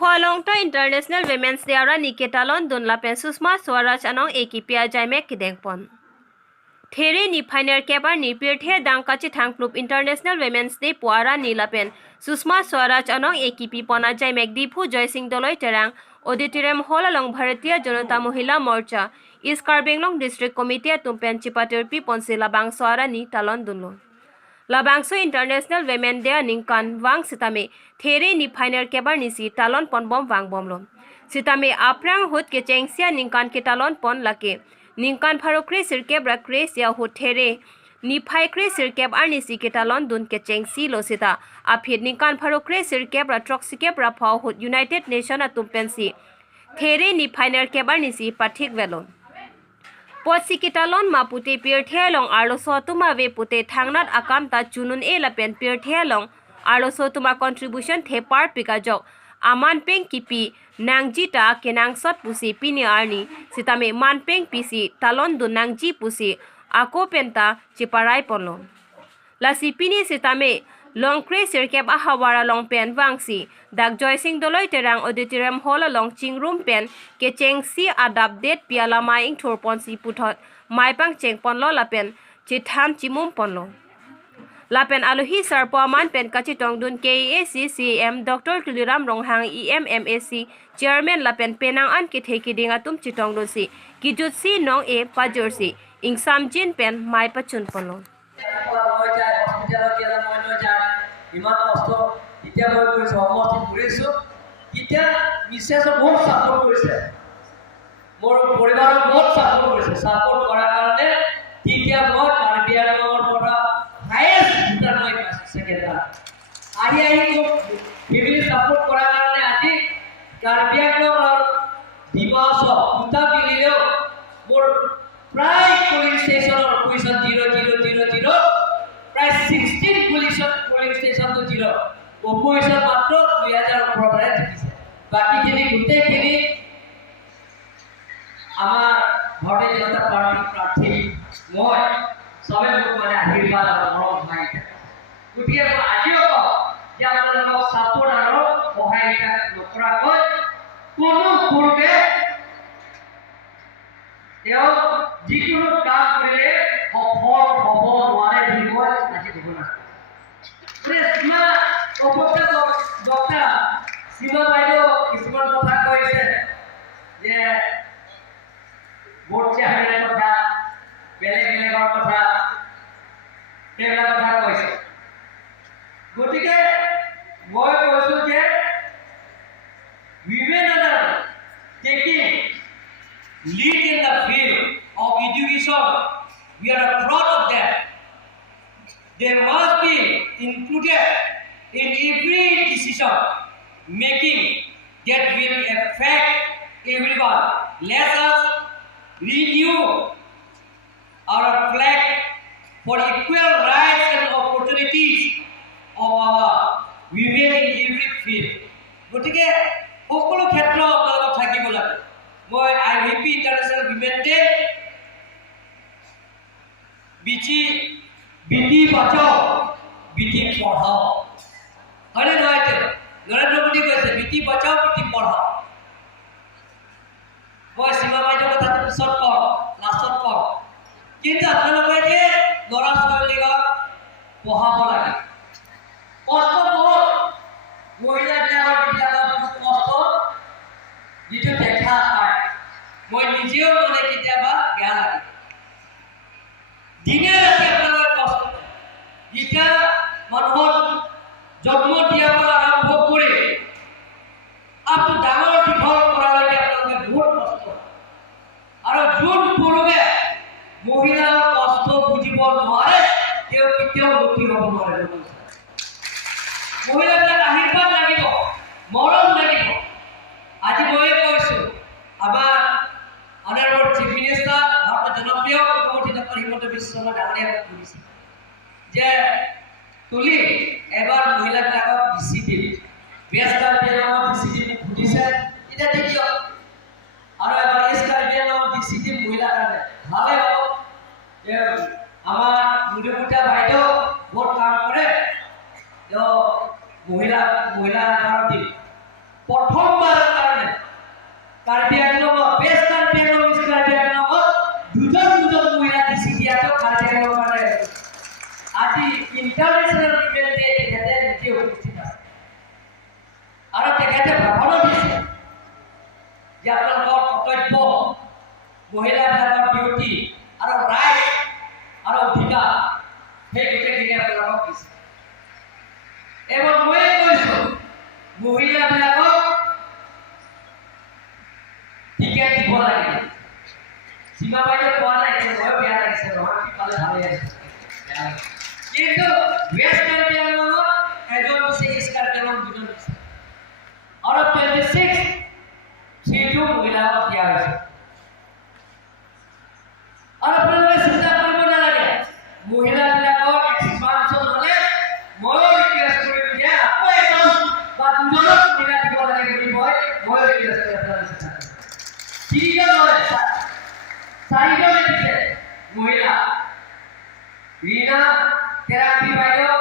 Phualongta International Women's Day ara Niketalon Dunlapen Susma Swaraj anong ekipia jaimek kidengpon. There ni pioneer kebar ni pirthe dangkachi thangplup International Women's Day puara nilapen Susma Swaraj anong ekipi pona jaimek diphu Joysing Doloi terang auditorium hall along Bharatiya Janata Mohila Morcha East Karbenglong District Committee tumpen chipaterpi ponsila bangso ara ni talon dunlo. Labangso International Women Day ningkan wang sitame there ni pioneer kebar nisi talon pon bom wang bomlo. Sitame aprang hut ke chengsia ningkan ke talon pon lake. Ningkan pharokre sirkeb rakre sia hut there ni phaikre sirkeb arnisi ke talon dun ke chengsi lo sita. Aphit ningkan pharokre sirkeb ratroxikeb raphau hut United Nation atumpensi. There ni pioneer kebar nisi pathik velon. Potsi kitalon mapute pirthelong arloso tuma ve pute thangnat akam ta chunun e lapen pirthelong arloso tuma contribution the part pikajok aman peng kipi nangjita kenang sot pusi pini arni sitame manpeng pisi talon du nangji pusi ako penta chiparai ponlo lasi pini sitame longkre sirkep ahawara long pen wangsi dak Joysing Doloi terang auditorium hall along chingrum pen ke chengsi adap det piala maing thorpon si puthot maipang chengpon lo lapen chitham chimum ponlo lapen alohi sarpoman pen kachi tongdun KACCM Dr. Tuliram Ronghang EMMAC chairman lapen penang an ke theki dinga tum chitongdun si kijut si nong e pajursi ingsam jin pen mai pachun ponlo ইমান কষ্ট এতিয়া মই কৰিছো সমষ্টি কৰিছো এতিয়া মিছেছৰ বহুত support কৰিছে মোৰ পৰিবাৰৰ বহুত সাপোৰ্ট কৰিছে সাপোৰ্ট কৰাৰ কাৰণে এতিয়া মই কাৰ্বিয়ালৰ পৰা হাইয়েষ্ট ভোটাৰ মই সেকেন্ডাৰ আহি ফেমিলি সাপোৰ্ট কৰাৰ কাৰণে আজি কাৰ্বিয়ালৰ ডিমাছ দুটা মিলিলেও মোৰ প্ৰায় পুলিং ষ্টেচনৰ পজিশন 0000 প্ৰায় 16 পুলিং ষ্টেচন তো 0 অপজিশন মাত্ৰ 2000 ওপৰৰ পৰা জিকিছে বাকিখিনি গোটেইখিনি আমাৰ ভাৰতীয় জনতা পাৰ্টি প্ৰাৰ্থী মই সবে মোক মানে আশীৰ্বাদ আৰু মৰম ভাই গতিকে মই আজিও কওঁ যে আপোনালোকক সাপোৰ্ট আৰু সহায়িকা নকৰাকৈ কোনো পূৰ্বে তেওঁ যিকোনো কাম কৰিলে সফল হ'ব নোৱাৰে বুলি মই আজি ক'ব লাগিব সীমা অপত্য ডক্টৰ সীমা বাইদেউ কিছুমান কথা কৈছে যে ভোট চাহিদাৰ কথা বেলেগৰ কথা সেইবিলাক কথা কৈছে গতিকে মই কৈছো যে women are taking lead in the field of education. We are proud of that. They must be included in every decision making that will affect everyone. Let us renew our flag for equal rights and opportunities of our women in every field. গতিকে সকলো ক্ষেত্ৰত আপোনালোক থাকিব লাগে মই IVP International Women Day Beti Bachao Beti Padhao हरे नयते नरेंद्र मोदी কৈছে बेटी बचाओ बेटी पढ़ाओ মই সীমা বাইদেউ কথা পিছত কম লাষ্টত কম কিন্তু আপোনালোকে যে ল'ৰা ছোৱালীক পঢ়াব লাগে কষ্ট বহুত মহিলাবিলাকৰ কষ্ট যিটো দেখা পায় মই নিজেও মানে কেতিয়াবা বেয়া লাগে দিনে ৰাতি আপোনালোকৰ কষ্ট যেতিয়া মানুহক জন্ম দিয়াৰ পৰা আৰম্ভ কৰি আপনি ডাঙৰ দীঘল কৰালৈকে আপোনালোকে বহুত কষ্ট আৰু যোন পুৰুষে মহিলাৰ কষ্ট বুজিব নোৱাৰে তেওঁ কেতিয়াও উন্নতি হ'ব নোৱাৰে মহিলাবিলাক আশীৰ্বাদ লাগিব মৰম লাগিব আজি মই কৈছো আমাৰ অনাৰেবল চিফ মিনিষ্টাৰ ভাৰতৰ জনপ্ৰিয় মুখ্যমন্ত্ৰী ডক্টৰ হিমন্ত বিশ্ব শৰ্মা ডাঙৰীয়াই কৈছে যে তুলি এবাৰ মহিলাবিলাকক বেছি দিম বেষ্ট কাৰ্বিয়ালৰ বেছি দিম সুধিছে এতিয়া দেখিও আৰু এবাৰ এছ কাৰ্বিয়ালৰ বেছি দিম মহিলাৰ কাৰণে ভালে হ'ব যে আমাৰ মুদুমুটা বাইদেউ বহুত কাম কৰে তেওঁ মহিলা এবাৰ দিম প্ৰথমবাৰৰ কাৰণে কাৰ্বি আংলঙত বেষ্ট কাৰ্বি আংলং কাৰ্বি আংলঙত দুজন মহিলা দিছি দিয়াটো কাৰ্বি আংলঙৰ কাৰণে আজি ইণ্টাৰনেশ্যনেল ইভেণ্ট ডে তেখেতে নিজে উপস্থিত আছে আৰু তেখেতে ভাৱনা দিছে যে আপোনালোকৰ কৰ্তব্য মহিলাবিলাকৰ ডিউটি আৰু ৰাইট আৰু অধিকাৰ সেই গোটেইখিনি আপোনালোকক দিছে এবং মই কৈছো মহিলাবিলাকক টিকেট দিব লাগে সীমা বাইদেউ কোৱা নাই মই বেয়া লাগিছে নহয় কি পালে ভালে আছে কিন্তু ৱেষ্ট কাৰ্বি আংলঙত এজন দিছে ইষ্ট কাৰ্বি আংলং দুজন দিছে আৰু 26 সিটো মহিলাক দিয়া হৈছে আৰু আপোনালোকে চিন্তা কৰিব নালাগে মহিলাবিলাকৰ এক্সপানশ্যন হ'লে মই ৰিকুৱেষ্ট কৰিম যে আকৌ এজন বা দুজনক মহিলা দিব লাগে বুলি মই ৰিকুৱেষ্ট কৰি আপোনালোকে তিনিজন হয় চাৰিজন দিছে মহিলা ৰীনা থেৰাপি বাইদেউ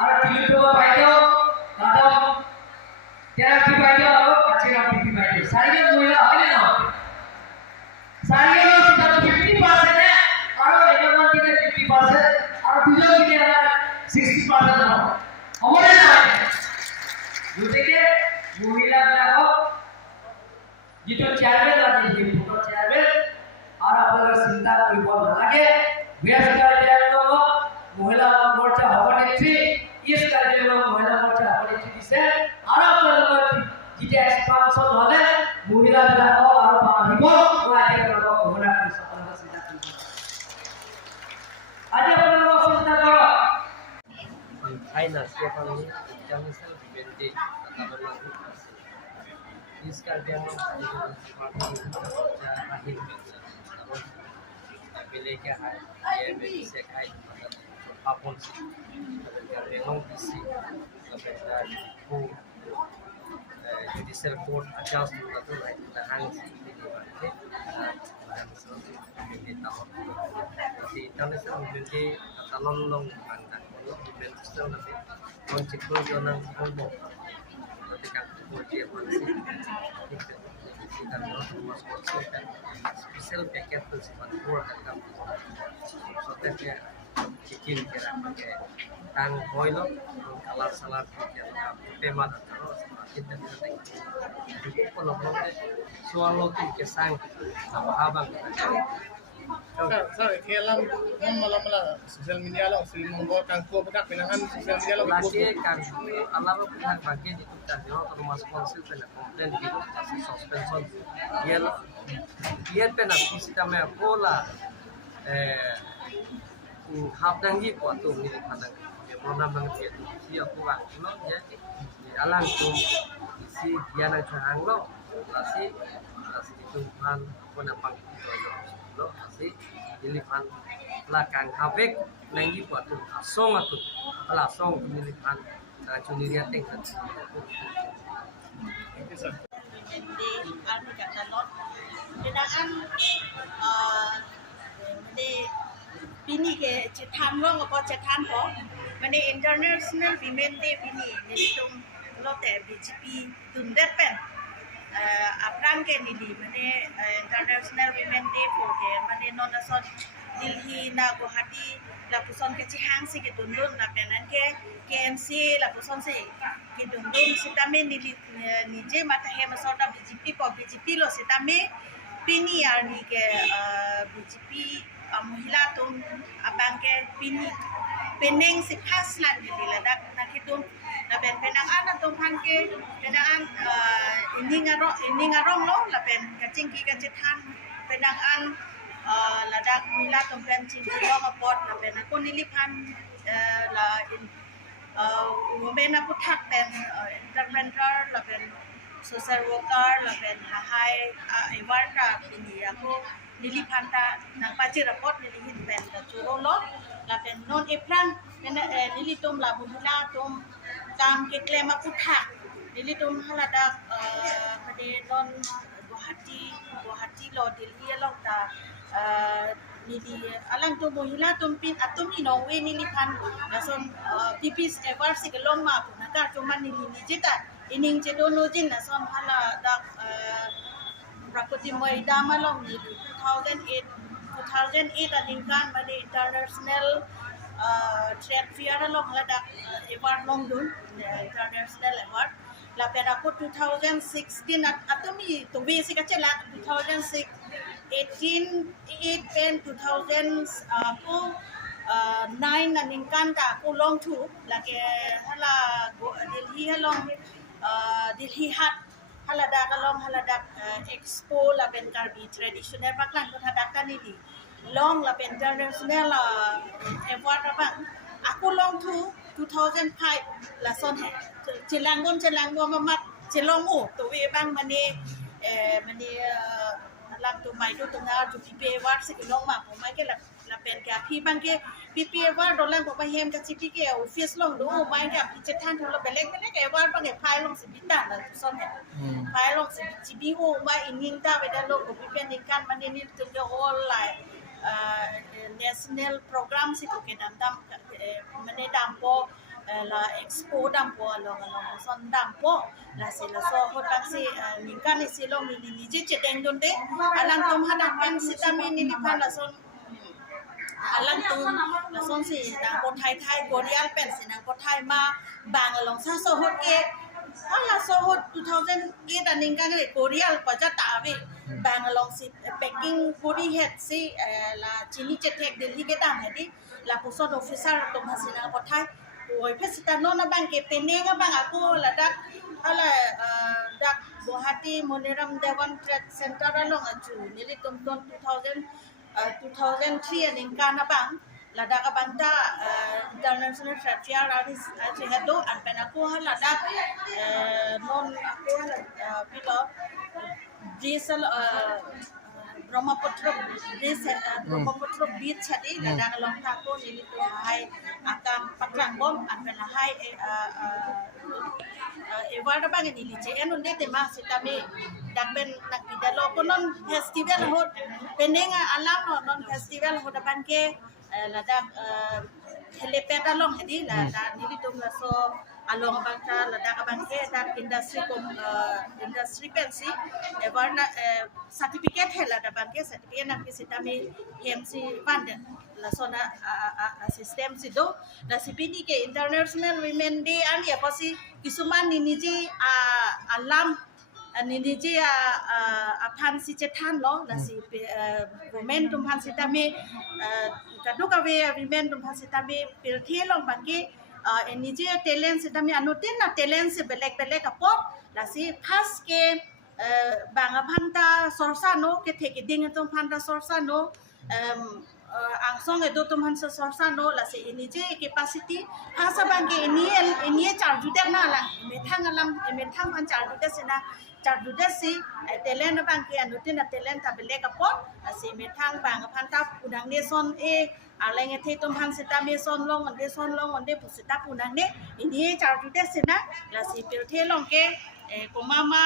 আৰু তিলুতমা বাইদেউ কাদম থেৰাপি বাইদেউ আৰু কাচিৰা পিপি বাইদেউ চাৰিজন মহিলা হয়নে নহয় চাৰিজনৰ ভিতৰত 50% আৰু এজনৰ ভিতৰত 50% আৰু দুজন ভিতৰত 60% হ'বনে নহয় গতিকে মহিলাবিলাকক যিটো চেয়াৰমেন লাগে সেই ভোটৰ চেয়াৰমেন আৰু আপোনালোকে চিন্তা কৰিব নালাগে ৱেষ্ট কাৰ্বি আংলঙত মহিলা মৰ্চা সভানেত্ৰী ইষ্ট কাৰ্বি আংলং মহিলা মৰ্চা সভানেত্ৰী দিছে আৰু আপোনালোকৰ যেতিয়া এক্সপানশ্যন হ'লে মহিলাবিলাকক আৰু বাঢ়িব মই আপোনালোকক ঘোষণা কৰিছোঁ আপোনালোকে চিন্তা কৰিব আজি আপোনালোকক চিন্তা কৰক Finance dia panggil international event kata berlaku di sekarang akhir pilih ke dia bisa kait apapun sih memang isi kepada ku judicial court adjust itu tahan sih di tahun di international event kata lolong angkat event itu nanti konsekuensi orang ngomong ketika kemudian masih kita harus masukkan spesial paket bersifat murah dan gampang soalnya cikin kira pakai tang boilo kalah salah yang tema terus kita juga kalau soal itu kesang abang Sorry, kaya lang malam social media lang sila membuatkan ko bedak pinahan social media lang lagi kan alam pihak bagian itu tadi kalau masuk konsil pernah komplain gitu kasih suspension dia pernah kita me bola hafdang di waktu ini kadang dia mau nambah itu dia kurang lo ya alam tuh si dia nak cahang lo masih itu kan pun apa lo masih dilihat belakang habek lagi buat tu asong atau kalau asong dilihat cuniria tingkat Hindi kami katalog. Dinaan hindi pini ke cetan lo apa cetan ko. Mane International Women Day pini nilitung lote BJP tundet pen. Aprang ke nili mane International Women Day po ke mane nonasot Delhi na Guwahati la puson ke Chihang si ke tundun na penan ke KMC la puson si ke tundun sitame nili nije mata he masota BJP po BJP lo sitame pini arni ke BJP महिला तुम abang ke pini peneng si khaslan nili la dak nakitum na ben penang ana tum han ke penang ini ngarong lo la pen kacingki kacetan penang an ladak mila tumpen cingki lo kapot la pen aku nilipan la women aku thak pen interventor la pen social worker la pen hai iwarta pini aku nilipan ta nang paci report nilihin pen ta churo lo la pen non eplang nilitum la mila tum kam ke claim aku thak nilitum haladak pade non Guwahati lo Delhi lo ta nili alang tu mohila tumpin atum ino we nili pan nason pipis ever sigalong ma na ka cuman nili nijita ining je dono jin na son hala dak prakriti moida malong ni 2008 aning kan mani international trade fair along la dak award long dun international award la pera ko 2016 atumi to be sikachela 2006 18 pen 2000 ko 9 aning kan ka ko long tu la ke hala Delhi halong Delhi hat halada kalong halada expo la ben karbi traditional paklan ko hadak tani di long la ben international award bang aku long tu 2005 la son hai chelang bom mamat chelong u to we bang mani mani lam tu mai tu tengah tu pipe award se long ma po mai ke la ben ka phi bang ke pipe award dolang ko pa hem ka chipi ke office long do mai ka piche than tholo belek ke award bang ke phai long se bitan la son hai phai long se chibi o mai ining ta be da lo ko pipe ning kan mani ni tu the all like national program si ko ke dam mane dam po la expo dam po along son dam po la se la so hot bang si ningkan ni silong ni je cheteng don de alang tom hadak kan sitami ni lipan la son alang tum la son si dang ko thai korean pen si nang ko thai ma bang along sa so hot ke ala so hot 2008 ningkan ni korean pa ja ta ve bang along si packing puri het si la chini chetek delhi ke dam hedi la puson officer tom hasina ko thai oi pesita nona bang ke penenga bang aku la dak ala dak Guwahati Moniram Dewan Trade Center along aju nili tom 2003 aning kana bang la dak abanta international trade fair ari hedo an penaku hala dak non aku hala pilo diesel Brahmaputra beach hadi ladang long tako nili tu hai akam paklang bom an hai award bang nili je enon de tema sitame dakben nak pidalo konon festival hot penenga alam non festival hot ban ke ladak helipad along hadi la nili tu so along bangka ladak bangke dak industry pensi award certificate hela da bangke certificate nak sitame HMC London la sona system sido la sipini ke international women day an ya pasi kisuman ni je alam ni je aphan si chethan lo la si women tum han sitame kaduka we women tum han sitame pilthi long bangke ni je talent sitame anutin na talent se belek apot la si khas ke banga phanta sorsano ke theke ding tom phanta sorsano angsong edo tom hansa sorsano la se ini je capacity asa bangke ini charju de na la methang man charju de sina charju de si talent bangke anutin na talent ta belek apot la se methang banga phanta udang ne son aleng the tom han sita me son long onde pusita punang ne ini charju de sina la si pil the long ke komama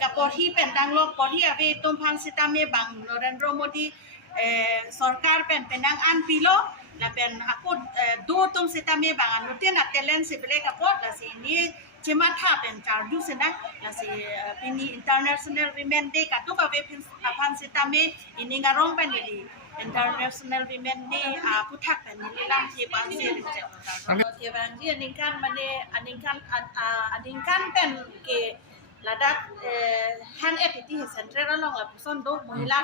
kaporhi pendang lok porhi ave tom phan sitame bang Narendra Modi sarkar penang an pilo la pen aku do tom sitame bang anutin talent se bele kapot la si ni chema tha pen charju sena la si pini international women day ka to ka ve phan sitame ini ngarong pen ni international women day puthak pen ni lam thi ban se ke bang ji aningkan pen ke ladak hand etiti central along la puson do mohila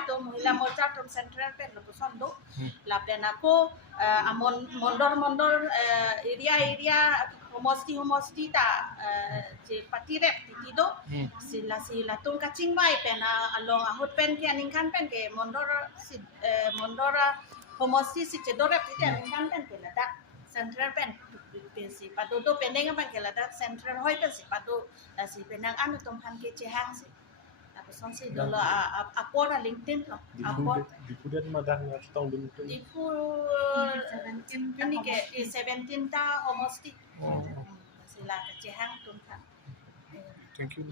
morcha tom central pen la puson do la pen ako mondor area homosti ta je pati rep titi do sila tung kaching bai pen along a hot pen ke aningkan pen ke mondora homosti si che do rep titi aningkan pen ke ladak central pen si patu tu pendeng apa kela dak central hoi tu si patu si penang anu tom han ke chehang si tapi son si dolo apora LinkedIn lo apor di pudan madang tong dun di pu ini ke 17 ta homosti sila ke chehang tom han thank you